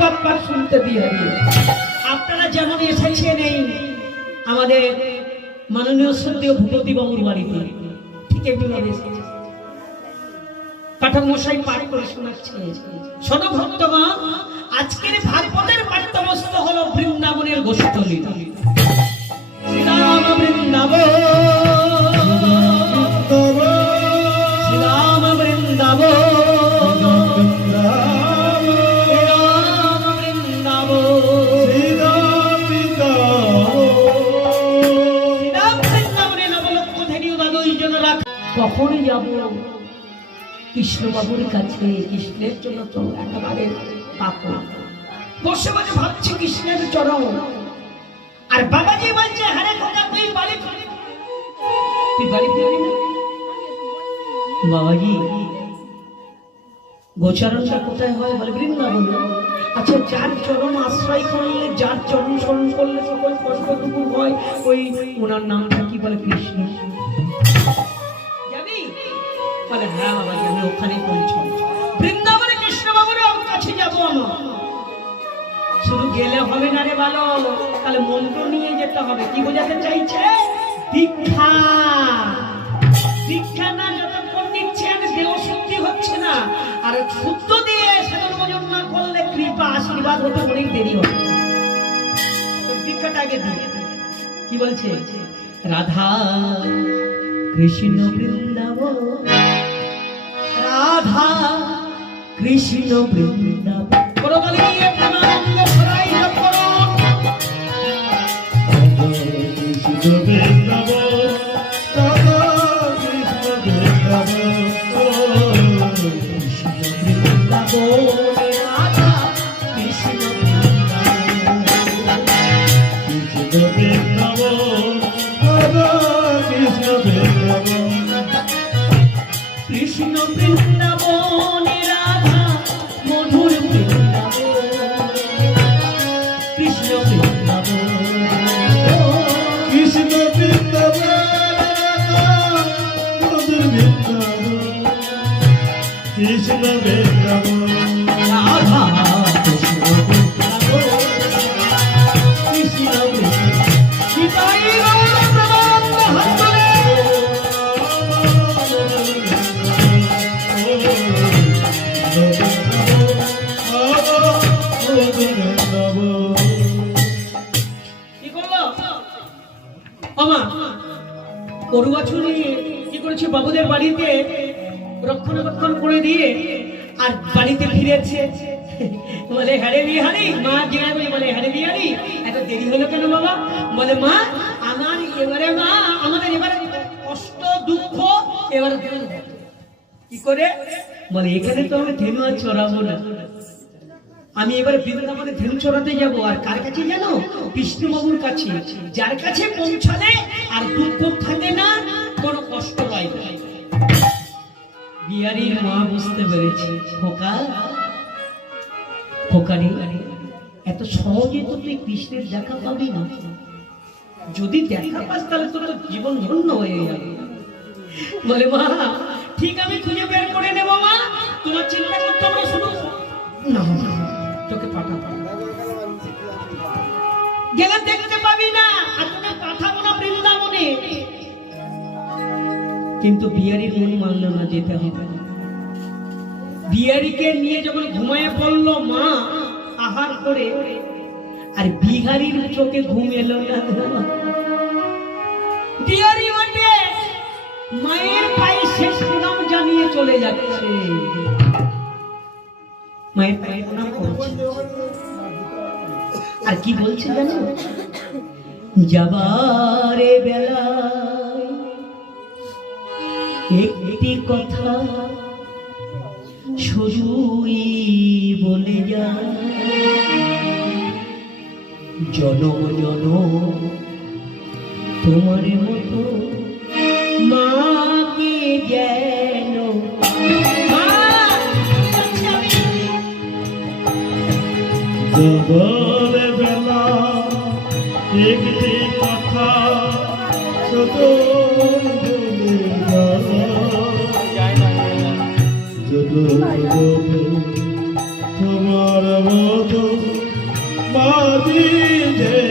গেল শুনতে দিয়ে। আপনারা যেমন এসেছেন এই আমাদের মাননীয় সত্যীয় ভূপতি বাবুর বাড়িতে, ঠিক এমনিভাবে এসেছে পাঠক মশাই পাঠ করে শোনাচ্ছে ছোট ভক্তগণ আজকের ভাগবতের পাঠ্যবস্তু হলো বৃন্দাবনের গোষ্ঠলী কখন যাব কৃষ্ণবাবুর কাছে। কৃষ্ণের জন্য তো একেবারে বসে বসে ভাবছি কৃষ্ণের চরণ। আর বাবাজি বলছে, হারে খোকা তুই বাড়ি বাবাজি, গোচারণটা কোথায় হয় বলে বৃন্দাবন? আচ্ছা যার চরণ আশ্রয় করলে, যার চরণ স্মরণ করলে সকল কষ্ট দুঃখ হয়, ওই ওনার নামটা কি বলে? কৃষ্ণ। যাবি বলে হ্যাঁ বাবাজি আমি ওখানে বৃন্দাবনে কাছে যাব শুধু গেলে হবে না রে ভালো তাহলে মন্ত্র নিয়ে যেতে হবে। কি বোঝাতে চাইছে? দীক্ষা। দীক্ষা না, যতক্ষণ দিচ্ছেন দেহ শুদ্ধি হচ্ছে না। আর শুদ্ধ আশীর্বাদ হতে অনেক দেরি হয় আগে কি বলছে? রাধা কৃষ্ণ বৃন্দাবন। রাধা কৃষ্ণ বৃন্দাবন। করতালি দিয়ে প্রেমানন্দ কৃষ্ণ বৃন্দাব কৃষ্ণ বৃন্দাব কৃষ্ণ বৃন্দাব কৃষ্ণ বৃন্দাবন রাধা মধুর বৃন্দাবন কৃষ্ণ বৃন্দাবন কৃষ্ণ কৃষ্ণ বৃন্দাব আমা গরু বাছুর নিয়ে কি করেছে বাবুদের বাড়িতে? রক্ষণাবেক্ষণ করে দিয়ে আর বাড়িতে ফিরেছে। বলে হ্যারে বিহারি, মা জিজ্ঞাসা করি বলে হ্যারে বিহারি, এত দেরি হলো কেন বাবা? বলে, মা, আমার এবারে মা আমাদের এবারে কষ্ট, দুঃখ, এবারে কি করে? বলে, এখানে তো আমি ধেনু আর চড়াবো না। আমি এবার বৃন্দাবনে ধেনু চড়াতে যাব, আর কার কাছে জানো বিষ্ণুবাবুর কাছে। যার কাছে পৌঁছালে আর দুঃখ থাকে না কোনো কষ্ট পাই না বিহারীর মা বুঝতে পেরেছে। খোকা খোকারি এত সহজে তো তুই কৃষ্ণের দেখা পাবি না। যদি দেখা পাস, তাহলে তোর জীবন ধন্য হয়ে যাবে। বলে, মা, ঠিক আমি খুঁজে বের করে নেব, মা। তোমার চিন্তা করতে না শুধু না। গেলে দেখতে পাবি না আর তোকে পাঠাবো না বৃন্দাবনে। কিন্তু বিহারির মন মানল না যেতে হবে। বিহারিকে নিয়ে যখন ঘুমায় পড়ল মা আহার করে আর বিহারির চোখে ঘুম এলো না। বিহারি মায়ের পায়ে শেষ প্রণাম জানিয়ে নিয়ে চলে যাচ্ছে। মায়ের পায়ে প্রণাম করছে আর কি বলছে জানো? যাবারে বেলায় একটি কথা শুধুই বলে যায়, জনম জনম, তোমার মতো মাকে যাবার বেলা একটি কথা তোমার মতো মাঝি যেন